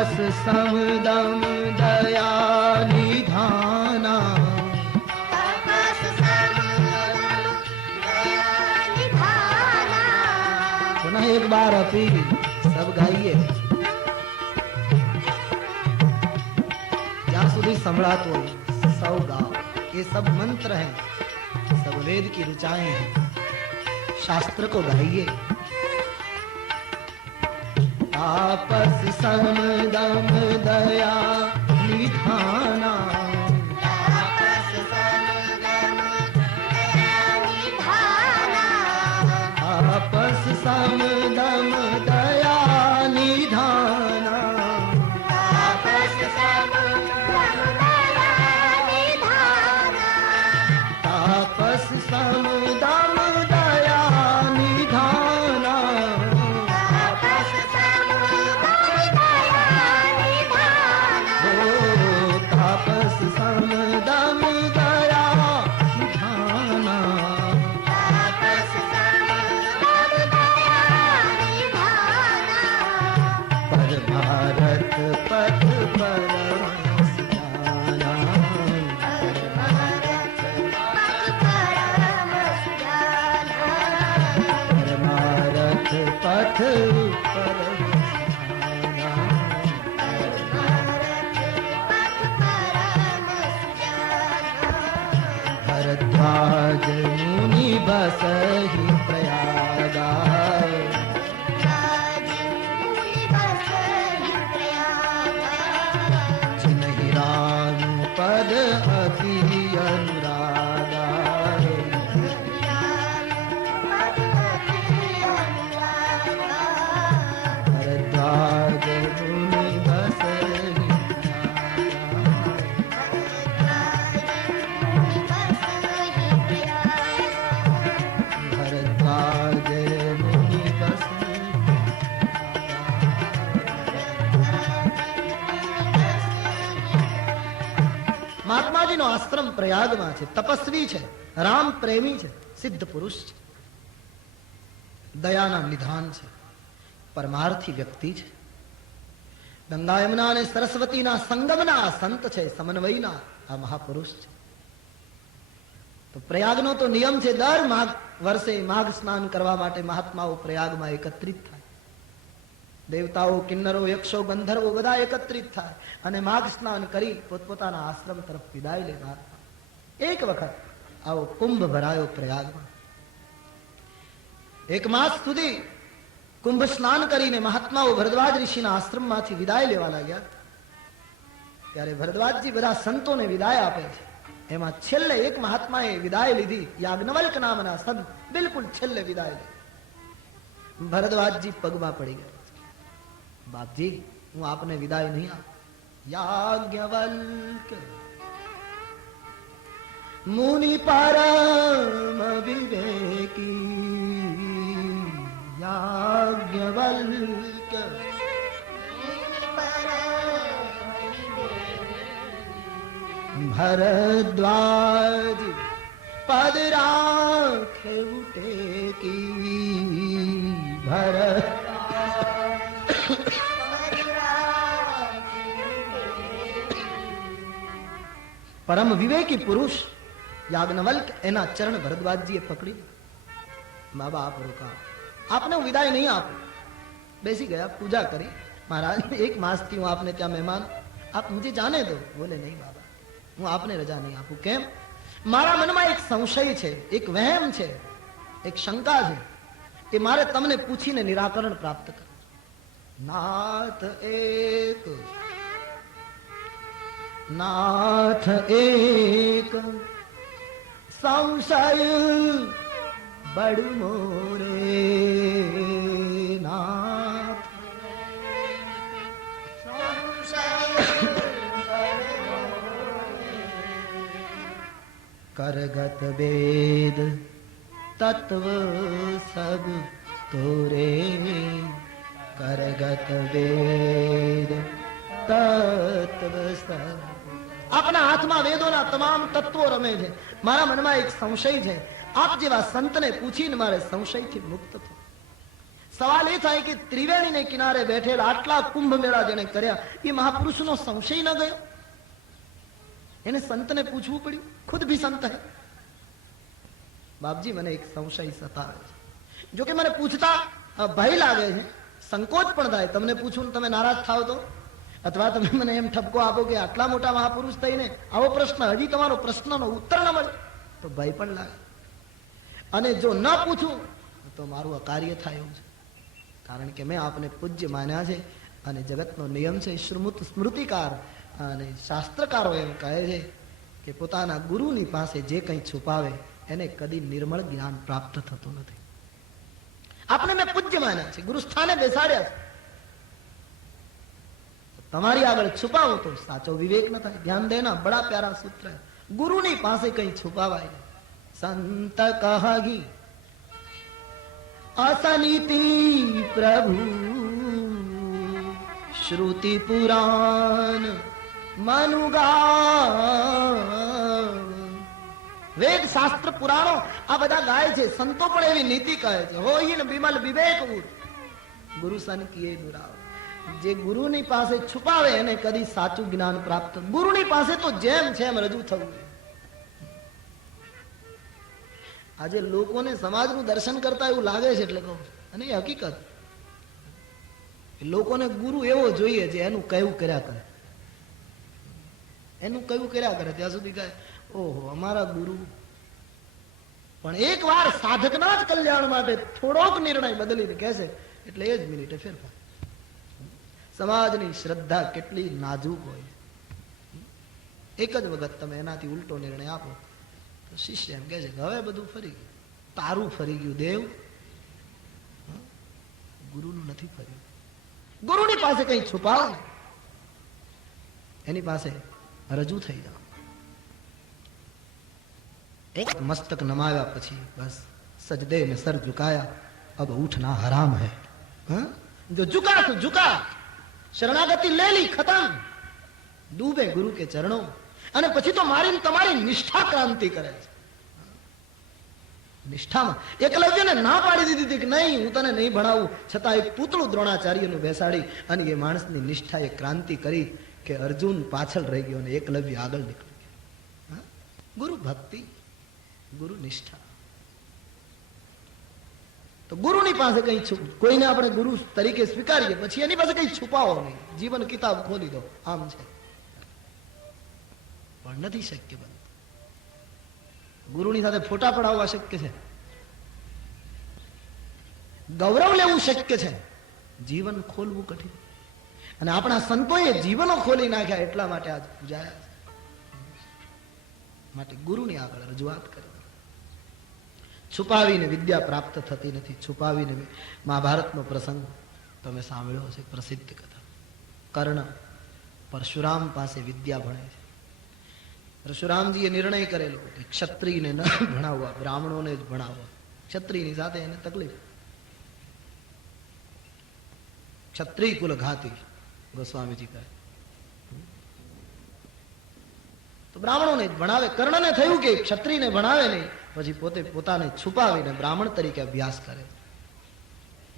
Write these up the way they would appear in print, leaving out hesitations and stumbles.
तापस समदम दया निधाना, तापस समदम दया निधाना। पुनः एक बार अपील, सब गाइए જ્યાં સુધી સંભળાતો હોય સૌ ગાઓ। ये सब मंत्र हैं, सब वेद की ऋचाएं हैं, शास्त्र को गाइए। तापस समदम दया निधाना, तापस समदम दया निधाना। तापस समदम दया निधाना, तापस समदम दया निधाना। तापस समदम दया निधाना, तापस समदम दया निधाना। ओ तापस समदम दया निधाना, तापस समदम दया निधाना। पर भारत पथ परमस जाना, भारत पथ परमस जाना। पर भारत पथ परमस जाना, भारत पथ परमस जाना। भरद्वाज मुनि बसहि प्रयागा, राजमुनि बसहि प्रयागा। जिनहि राम पद अति अनुरागा, भरद्वाज मुनि बसहि भरद्वाज मुनि बसहि। મહાત્માજીનો આશ્રમ પ્રયાગમાં છે, તપસ્વી છે, રામ પ્રેમી છે, સિદ્ધ પુરુષ છે, દયાના નિધાન છે, પરમાર્થી વ્યક્તિ છે, ગંગા યમુના અને સરસ્વતીના સંગમના સંત છે, સમન્વયના આ મહાપુરુષ છે। તો પ્રયાગનો તો નિયમ છે, દર વર્ષે માઘ સ્નાન કરવા માટે મહાત્માઓ પ્રયાગમાં એકત્રિત થાય, દેવતાઓ, કિન્નરો, યક્ષો, ગંધર્વો બધા એકત્રિત થાય અને માઘ સ્નાન કરી પોતપોતાના આશ્રમ તરફ વિદાય લેનાર। એક વખત આવો કુંભ ભરાયો પ્રયાગમાં। એક માસ સુધી કુંભ સ્નાન કરીને મહાત્માઓ ભરદ્વાજ ઋષિના આશ્રમમાંથી વિદાય લેવા લાગ્યા। ત્યારે ભરદ્વાજજી બધા સંતોને વિદાય આપે છે, એમાં છેલ્લે એક મહાત્માએ વિદાય લીધી, યાજ્ઞવલ્ક નામના સંત, બિલકુલ છેલ્લે વિદાય લીધી। ભરદ્વાજજી પગમાં પડી ગયા, બાપજી હું આપને વિદાય નહીં આપું। યાજ્ઞવલ્ક મુનિ પરમ વિવેકી, યાજ્ઞવલ્ક ભરદ્વાજ પદ રાખે ટેકી, ભરત પરમ વિવેકી પુરુષ યાજ્ઞવલ્ક એના ચરણ ભરદ્વાજજીએ પકડી। બાબા આપ રોકા, આપને હું વિદાય નહીં આપું। બેસી ગયા, પૂજા કરી। महाराज एक मास थी हूँ आपने क्या मेहमान, आप मुझे जाने दो। बोले नहीं बाबा, હું આપને રજા નહીં આપું। કેમ? મારા મનમાં એક સંશય છે, એક વહેમ છે, એક શંકા છે, એ મારે તમને પૂછીને નિરાકરણ પ્રાપ્ત કર। નાથ એક, નાથ એક સંશય બડ મોરે, નાથ करगत वेद तत्व सब तोरे, करगत वेद तत्व सब। આપના હાથમાં વેદોના તમામ તત્વો રમે છે। મારા મનમાં એક સંશય છે, આપ જેવા સંતને પૂછીને મારે સંશયથી મુક્ત થવું। સવાલ એ થાય કે ત્રિવેણીને કિનારે બેઠેલા આટલા કુંભ મેળા જેને કર્યા એ મહાપુરુષનો સંશય ન ગયો? એને સંતને પૂછવું પડ્યું? ખુદ ભી સંત હે. બાપજી મને એક સંશય સતાવે છે. જો કે મને પૂછતા ભય લાગે છે, સંકોચ પણ થાય. તમને પૂછું ને તમે નારાજ થાવ તો, અથવા તમે મને એમ ઠપકો આપો કે આટલા મોટા મહાપુરુષ થઈને આવો પ્રશ્ન, હજી તમારો પ્રશ્નનો ઉત્તર ન મળે તો ભય પણ લાગે. અને જો ન પૂછું તો મારું અકાર્ય થાય એવું છે. કારણ કે મેં આપને પૂજ્ય માન્યા છે અને જગતનો નિયમ છે, સ્મૃતિકાર અને શાસ્ત્રકારો એમ કહે છે કે પોતાના ગુરુની પાસે જે કંઈ છુપાવે એને કદી નિર્મળ જ્ઞાન પ્રાપ્ત થતું નથી. આપને મેં પૂજ્ય માન્યા છે, ગુરુ સ્થાને બેસાડ્યા છે. તમારી આગળ છુપાવું તો સાચો વિવેક ન થાય. ધ્યાન દેના, બડા પ્યારા સૂત્ર. ગુરુની પાસે કંઈ છુપાવાય. સંત કહી અસનીતિ પ્રભુ શ્રુતિ પુરાણ મનુગા. વેદ શાસ્ત્ર પુરાણો આ બધા ગાય છે. સંતો પણ એવી નીતિ કહે છે. હોઈને બિમલ વિવેક ગુરુ સન કિએ દુરાવ. જે ગુરુની પાસે છુપાવે એને કદી સાચું જ્ઞાન પ્રાપ્ત. ગુરુની પાસે તો જેમ છે એમ રજૂ થવું. આજે લોકોને સમાજનું દર્શન કરતા એવું લાગે છે એટલે કહું, અને એ હકીકત. લોકોને ગુરુ એવો જોઈએ છે એનું કયું કર્યા કરે, એનું કયું કર્યા કરે. ત્યાં સુધી કહે ઓહો અમારા ગુરુ. પણ એક વાર સાધકના જ કલ્યાણ માટે થોડોક નિર્ણય બદલીને કહેશે એટલે એ જ મિનિટે ફેરફાર. સમાજની શ્રદ્ધા કેટલી નાજુક હોય. એક જ વખત તમે એનાથી ઉલટો નિર્ણય આપો તો શિષ્ય એમ કહે છે કે હવે બધું ફરી ગયું, તારું ફરી ગયું દેવ, ગુરુનું નથી ફર્યું. ગુરુની પાસે કઈ છુપાવો ને, એની પાસે રજૂ થઈ જાઓ. એક મસ્તક નમાવ્યા પછી બસ સજદે में सर झुकाया, अब उठना हराम है. जो झुका तो झुका, शरणागति ले ली, खत्म. डूबे गुरु के चरणों. અને પછી તો મારી તમારી નિષ્ઠા ક્રાંતિ કરે છે. નિષ્ઠામાં એકલવ્યને ના પાડી દીધી હતી કે નહીં હું તને નહીં ભણાવું, છતાં એક પૂતળું દ્રોણાચાર્યનું બેસાડી અને એ માણસની નિષ્ઠાએ ક્રાંતિ કરી કે અર્જુન પાછળ રહી ગયો અને એકલવ્ય આગળ નીકળી ગયો. ગુરુ ભક્તિ, ગુરુ નિષ્ઠા. તો ગુરુની પાસે કઈ કોઈને આપણે ગુરુ તરીકે સ્વીકારીએ પછી એની પાસે કઈ છુપાવો નહીં. જીવન કિતાબ ખોલી દો, આમ છે. પણ નથી શક્ય બનતું. ગુરુની સાથે ફોટા પડાવવા શક્ય છે, ગૌરવ લેવું શક્ય છે, જીવન ખોલવું કઠિન. અને આપણા સંતોએ જીવનો ખોલી નાખ્યા એટલા માટે આજ પૂજાયા છે. માટે ગુરુની આગળ રજૂઆત કરી. છુપાવીને વિદ્યા પ્રાપ્ત થતી નથી. છુપાવીને મહાભારતનો પ્રસંગ તમે સાંભળ્યો હશે, પ્રસિદ્ધ કથા. કર્ણ પરશુરામ પાસે વિદ્યા ભણે છે. પરશુરામજીએ નિર્ણય કરેલો કે ક્ષત્રિયને ન ભણાવવા, બ્રાહ્મણોને જ ભણાવવા. ક્ષત્રિયની સાથે એને તકલીફ. ક્ષત્રિય કુલ ઘાતી ગોસ્વામીજી કહે તો બ્રાહ્મણોને જ ભણાવે. કર્ણને થયું કે ક્ષત્રિયને ભણાવે નહીં, પછી પોતે પોતાને છુપાવીને બ્રાહ્મણ તરીકે અભ્યાસ કરે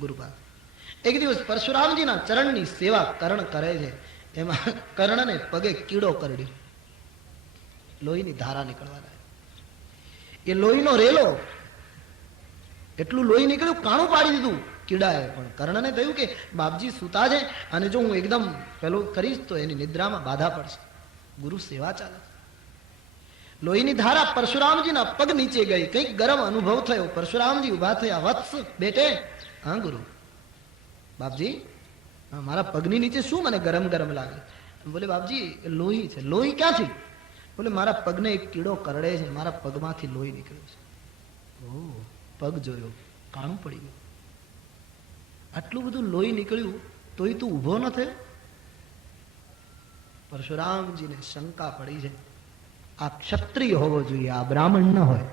ગુરુપાદ. એક દિવસ પરશુરામજીના ચરણની સેવા કર્ણ કરે છે. એમાં કર્ણને પગે કીડો કરડ્યો, લોહીની ધારા નીકળવા લાગી. એ લોહીનો રેલો, એટલું લોહી નીકળ્યું, કાણું પાડી દીધું કીડાએ. પણ કર્ણને થયું કે બાપજી સૂતા છે અને જો હું એકદમ પેલું કરીશ તો એની નિદ્રામાં બાધા પડશે. ગુરુ સેવા ચાલે. લોહીની ધારા પરશુરામજીના પગ નીચે ગઈ. કંઈક ગરમ અનુભવ થયો. પરશુરામજી ઉભા થયા. વત્સ બેટે. હા ગુરુ. બાપજી મારા પગની નીચે શું મને ગરમ ગરમ લાગે? બોલે બાપજી લોહી છે. લોહી ક્યાંથી? બોલે મારા પગને એક કીડો કરડે છે, મારા પગમાંથી લોહી નીકળ્યું છે. ઓહ, પગ જોયો, કાણું પડી ગયું. આટલું બધું લોહી નીકળ્યું તોય તું ઊભો ન થયો? પરશુરામજીને શંકા પડી છે આ ક્ષત્રિય હોવો જોઈએ, આ બ્રાહ્મણ ન હોય.